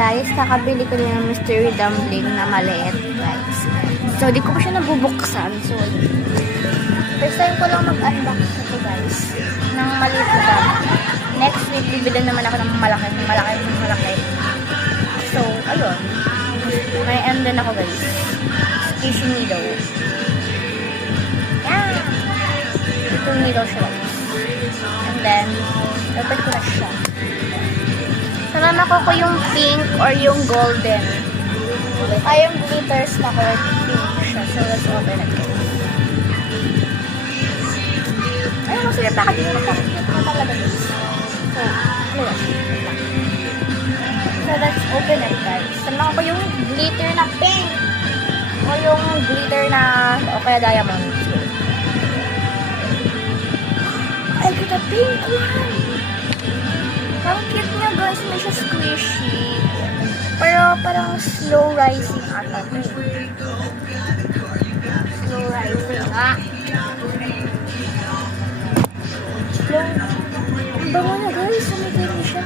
guys, kakabili ko ng mystery dumpling na maliit, guys. So, di ko pa siya nabubuksan. So, first time ko lang mag-unbox ito, guys, ng maliit na dumpling. Next week, bibili naman ako ng malaki. So, ayun. May end din ako, guys. Squishy needle. Yan! Ito needle siya, guys. And then, dapat ko na siya. Sana ko yung pink or yung golden. Ay, yung glitters na ko, pink siya. So, let's open it. Ayun, kasi yung packaging na packaging na talaga, guys. So, so, let's open it, guys. Sana ko yung glitter na pink o yung glitter na o kaya diamond. Ay, kita pink yan. Ang cute niya, guys. May siya squishy. Pero parang slow rising ata. Slow rising nga. Slow. Ang bango na, guys. Sumigil siya.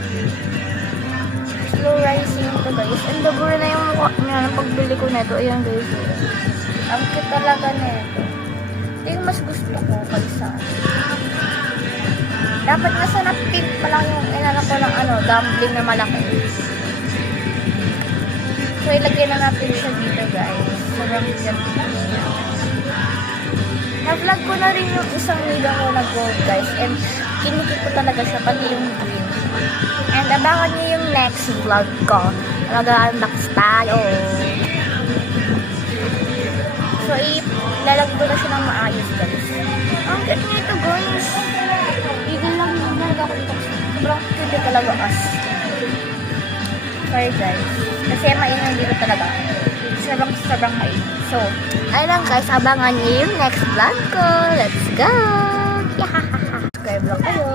Slow rising ito, guys. Ang baguro na yung mukha niya ng pagbili ko na ito. Ayan, guys. Ang cute talaga na ito. Ito yung mas gusto ko kaysa. Dapat nga sana pink pa lang yung inanap ko ng dumpling na malaki. So, ilagay na natin siya dito, guys. Sobrang cute. Na-vlog ko na rin yung isang nila ko na gold, guys. And kinikip ko talaga siya, pati yung green. And abangan niyo yung next vlog ko. Mag-unbox tayo. So, ilalagay ko na siya ng maayos, guys. Ang cute niya ito, guys. Igil lang yung talaga ko dito. Sobrang cute talaga as. Sorry, guys. Kasi mainang dito talaga. Sobrang mainang. So, ayun lang, guys. Abangan niyo yung next vlog ko. Let's go! Yahahaha. Subscribe lang kayo.